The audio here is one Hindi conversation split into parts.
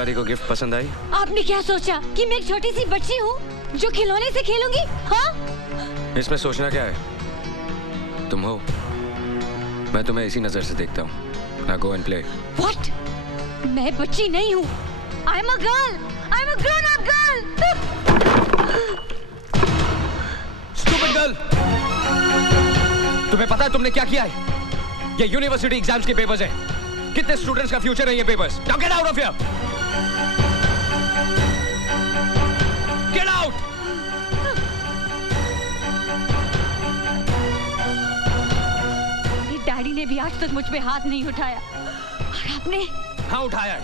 दुलारी को गिफ्ट पसंद आई? आपने क्या सोचा कि मैं एक छोटी सी बच्ची हूँ जो खिलौने से खेलूंगी? हाँ? इसमें सोचना क्या है? तुम हो, मैं तुम्हें इसी नजर से देखता हूँ। Now go and play. What? मैं बच्ची नहीं हूँ। I'm a girl. I'm a grown-up girl. Stupid girl! तुम्हें पता है तुमने क्या किया है? ये यूनिवर्सिटी एग्जाम्स के पेपर्स हैं। कितने स्टूडेंट्स का फ्यूचर है ये papers? Now get out of here! Get out! मेरे डैडी ने भी आज तक मुझ पे हाथ नहीं उठाया और आपने? हाँ उठाया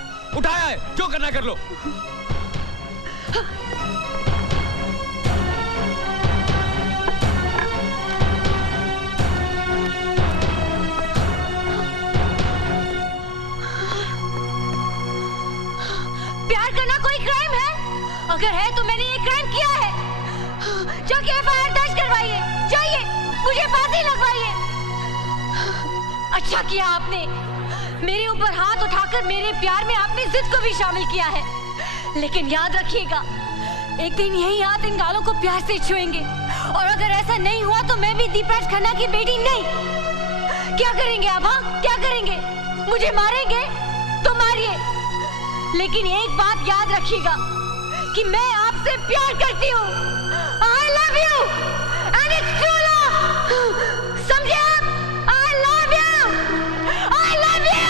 है, जो करना कर लो। प्यार करना कोई क्राइम है? अगर है तो मैंने ये क्राइम किया है। जाके एफआईआर दर्ज करवाइए, जाइए, मुझे फांसी लगवाइए। अच्छा किया आपने, मेरे ऊपर हाथ उठाकर मेरे प्यार में आपने जिद को भी शामिल किया है। लेकिन याद रखिएगा, एक दिन यही हाथ इन गालों को प्यार से छुएंगे और अगर ऐसा नहीं हुआ तो मैं भी दीपराज खन्ना की बेटी नहीं। क्या करेंगे आप? हाँ, क्या करेंगे? मुझे मारेंगे तो मारिए, लेकिन एक बात याद रखिएगा कि मैं आपसे प्यार करती हूँ। I love you and it's true love. समझे आप? I love you. I love you.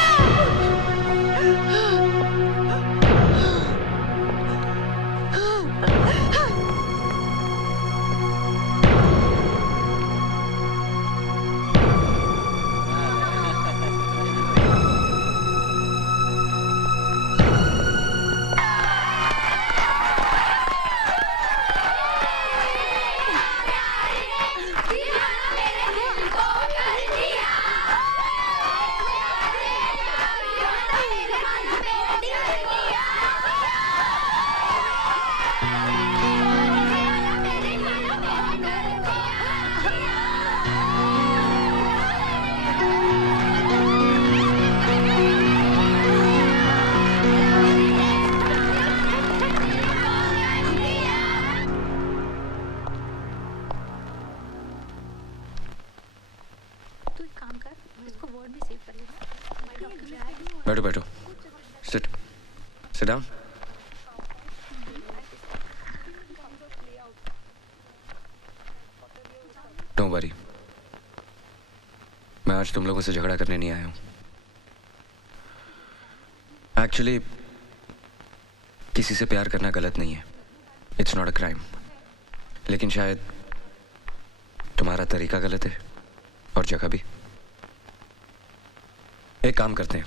बैठो बैठो, सिट डाउन। डोंट वरी, मैं आज तुम लोगों से झगड़ा करने नहीं आया हूं। एक्चुअली किसी से प्यार करना गलत नहीं है, इट्स नॉट अ क्राइम। लेकिन शायद तुम्हारा तरीका गलत है और जगह भी। एक काम करते हैं,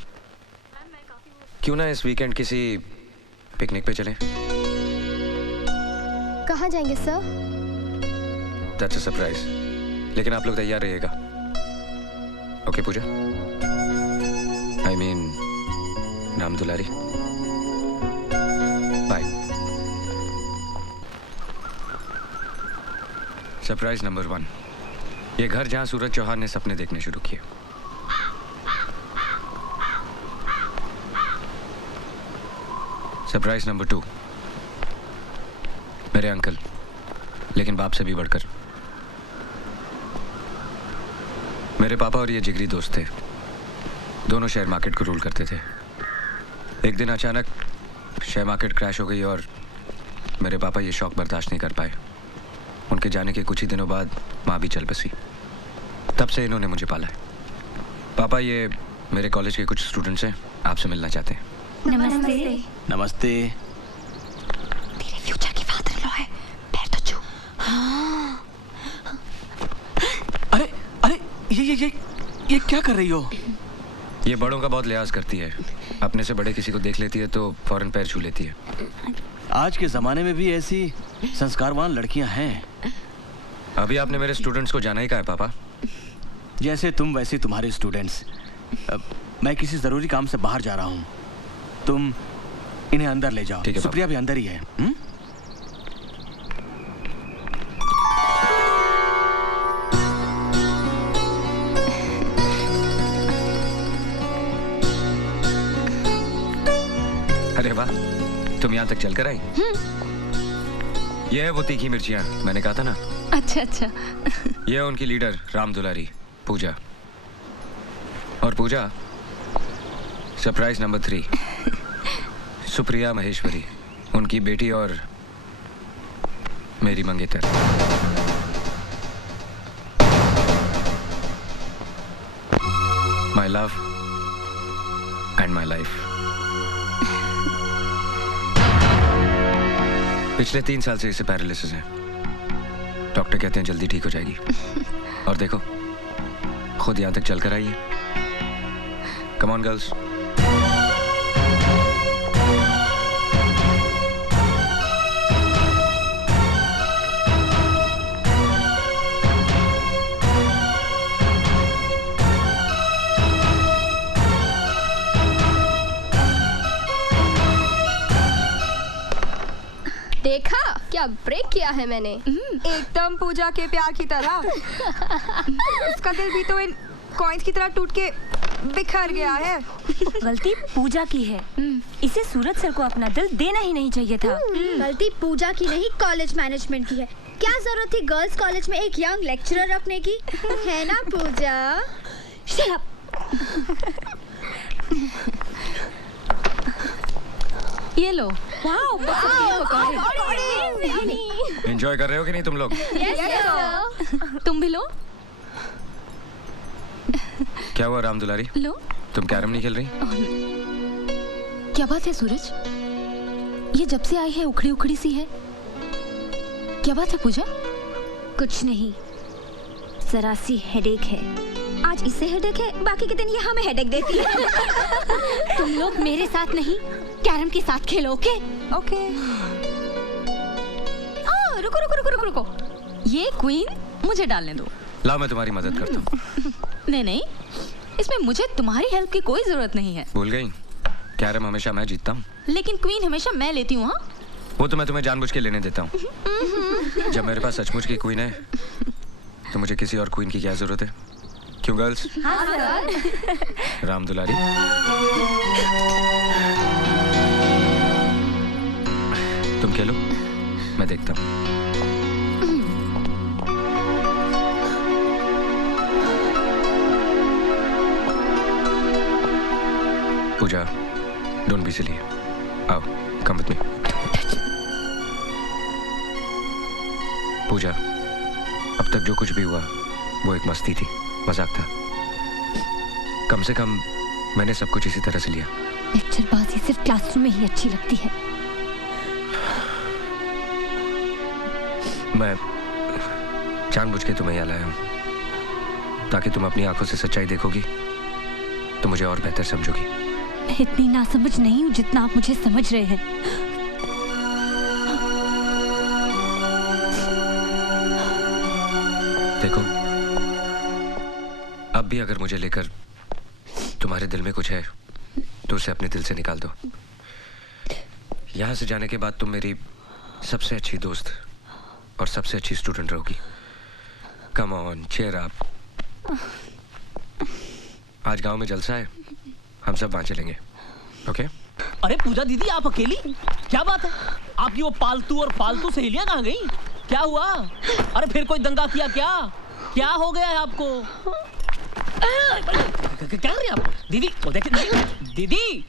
क्यों ना इस वीकेंड किसी पिकनिक पे चलें? कहाँ जाएंगे सर? दैट्स अ सरप्राइज, लेकिन आप लोग तैयार रहिएगा। ओके पूजा, आई मीन नाम दुलारी, बाय। सरप्राइज नंबर 1, ये घर जहां सूरज चौहान ने सपने देखने शुरू किए। सरप्राइज नंबर 2, मेरे अंकल, लेकिन बाप से भी बढ़कर। मेरे पापा और ये जिगरी दोस्त थे, दोनों शेयर मार्केट को रूल करते थे। एक दिन अचानक शेयर मार्केट क्रैश हो गई और मेरे पापा ये शौक बर्दाश्त नहीं कर पाए। उनके जाने के कुछ ही दिनों बाद माँ भी चल बसी। तब से इन्होंने मुझे पाला है। पापा, ये मेरे कॉलेज के कुछ स्टूडेंट्स हैं, आपसे मिलना चाहते हैं। नमस्ते। नमस्ते। तेरे फ्यूचर की फादर इन लॉ है, पैर तो छू। हाँ। अरे अरे ये क्या कर रही हो? ये बड़ों का बहुत लिहाज करती है, अपने से बड़े किसी को देख लेती है तो फौरन पैर छू लेती है। आज के जमाने में भी ऐसी संस्कारवान लड़कियां हैं। अभी आपने मेरे स्टूडेंट्स को जाना ही कहा है पापा। जैसे तुम वैसे तुम्हारे स्टूडेंट्स। मैं किसी जरूरी काम से बाहर जा रहा हूँ, तुम इन्हें अंदर ले जाओ। सुप्रिया भी अंदर ही है। अरे वाह, तुम यहाँ तक चलकर आई? ये है वो तीखी मिर्चियाँ, मैंने कहा था ना। अच्छा अच्छा। ये है उनकी लीडर राम दुलारी, पूजा। और पूजा, सरप्राइज नंबर 3, सुप्रिया महेश्वरी, उनकी बेटी और मेरी मंगेतर। My love and my life. पिछले 3 साल से इसे पैरालिसिस है। डॉक्टर कहते हैं जल्दी ठीक हो जाएगी। और देखो, खुद यहां तक चलकर आई है। Come on girls. देखा क्या ब्रेक किया है मैंने। एकदम पूजा के प्यार की तरह। उसका दिल भी तो इन कॉइन्स की तरह टूट के बिखर गया है। गलती पूजा की है। इसे सूरज सर को अपना दिल देना ही नहीं चाहिए था। गलती पूजा की नहीं, कॉलेज मैनेजमेंट की है। क्या जरूरत थी गर्ल्स कॉलेज में एक यंग लेक्चरर रखने की, है ना पूजा? Shut up! ये लो। एंजॉय कर रहे हो कि नहीं तुम लोग? तुम भी लो। क्या हुआ राम दुलारी? लो। तुम कैरम नहीं खेल रही? क्या बात है सूरज? ये जब से आई है उखड़ी उखड़ी सी है। क्या बात है पूजा? कुछ नहीं, जरा सी हेडेक है। आज इससे हेडेक है, बाकी के दिन ये हमें हेडेक देती है। तुम लोग मेरे साथ नहीं, कैरम के साथ खेलो। Okay okay. रुको रुको रुको रुको रुको। ये क्वीन मुझे डालने दो। लाओ मैं तुम्हारी मदद करता हूँ। नहीं नहीं, इसमें मुझे तुम्हारी हेल्प की कोई जरूरत नहीं है। भूल गई? कैरम हमेशा मैं जीतता हूँ। लेकिन क्वीन हमेशा मैं लेती हूँ। हाँ, वो तो मैं तुम्हें जानबूझ के लेने देता हूँ। जब मेरे पास सचमुच की क्वीन है तो मुझे किसी और क्वीन की क्या जरूरत है? क्यों गर्ल्स? हाँ सर। राम दुलारी, तुम खेलो, मैं देखता हूँ। पूजा, डोंट बी सिली। आओ, कम विद मी। पूजा, अब तक जो कुछ भी हुआ वो एक मस्ती थी, मजाक था। कम से कम मैंने सब कुछ इसी तरह से लिया। लेक्चरबाजी सिर्फ क्लासरूम में ही अच्छी लगती है। मैं जानबूझ के तुम्हें यहाँ लाया हूँ ताकि तुम अपनी आंखों से सच्चाई देखोगी तो मुझे और बेहतर समझोगी। मैं इतनी नासमझ नहीं हूँ जितना आप मुझे समझ रहे हैं। देखो, अब भी अगर मुझे लेकर तुम्हारे दिल में कुछ है तो उसे अपने दिल से निकाल दो। यहाँ से जाने के बाद तुम मेरी सबसे अच्छी दोस्त और सबसे अच्छी स्टूडेंट रहोगी। Come on, cheer up. आज गांव में जलसा है, हम सब वहां चलेंगे। ओके? अरे पूजा दीदी, आप अकेली? क्या बात है? आपकी वो पालतू और फालतू सहेलियां कहाँ गई? क्या हुआ? अरे फिर कोई दंगा किया क्या? क्या हो गया है आपको? क्या कर रही हैं आप? दीदी, वो देखिए दीदी।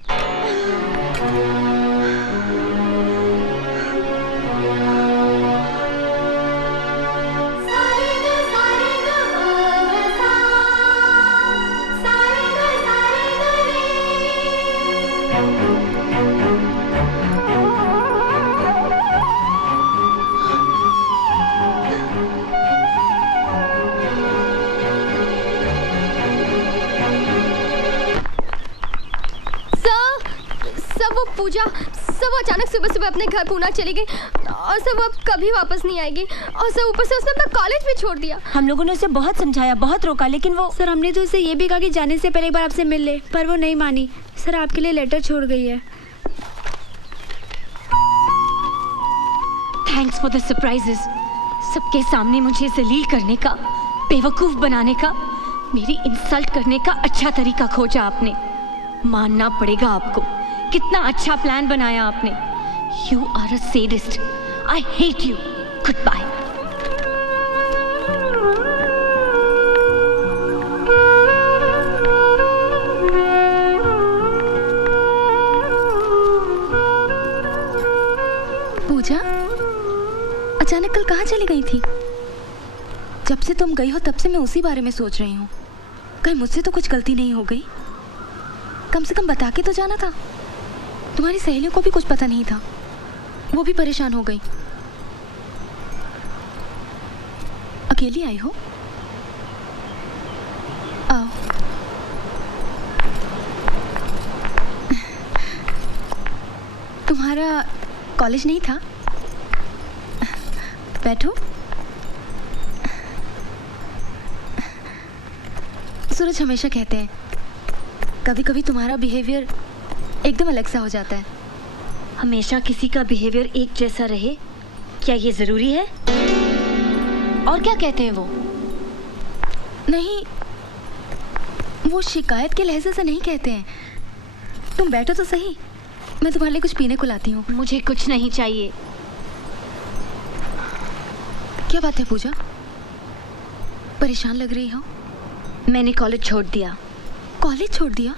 पूजा सब अचानक सुबह सुबह अपने घर पूना चली गई और सब अब कभी वापस नहीं आएगी। और सब ऊपर से उसने अपना कॉलेज भी छोड़ दिया। हम लोगों ने उसे बहुत समझाया, बहुत रोका, लेकिन वो सर हमने तो उसे ये भी कहा कि जाने से पहले एक बार आपसे मिल ले, पर वो नहीं मानी। सर आपके लिए लेटर छोड़ गई है। Thanks for the surprises. सबके सामने मुझे जलील करने का, बेवकूफ बनाने का, मेरी इंसल्ट करने का अच्छा तरीका खोजा आपने। मानना पड़ेगा आपको, कितना अच्छा प्लान बनाया आपने। You are a sadist. I hate you. Goodbye. पूजा, अचानक कल कहाँ चली गई थी? जब से तुम गई हो तब से मैं उसी बारे में सोच रही हूँ। कहीं मुझसे तो कुछ गलती नहीं हो गई? कम से कम बता के तो जाना था। तुम्हारी सहेलियों को भी कुछ पता नहीं था, वो भी परेशान हो गई। अकेली आई हो? आओ। तुम्हारा कॉलेज नहीं था? बैठो। सूरज हमेशा कहते हैं कभी कभी तुम्हारा बिहेवियर एकदम अलग सा हो जाता है। हमेशा किसी का बिहेवियर एक जैसा रहे, क्या ये जरूरी है? और क्या कहते हैं वो? नहीं, वो शिकायत के लहजे से नहीं कहते हैं। तुम बैठो तो सही, मैं तुम्हारे लिए कुछ पीने को लाती हूँ। मुझे कुछ नहीं चाहिए। क्या बात है पूजा, परेशान लग रही हो? मैंने कॉलेज छोड़ दिया। कॉलेज छोड़ दिया?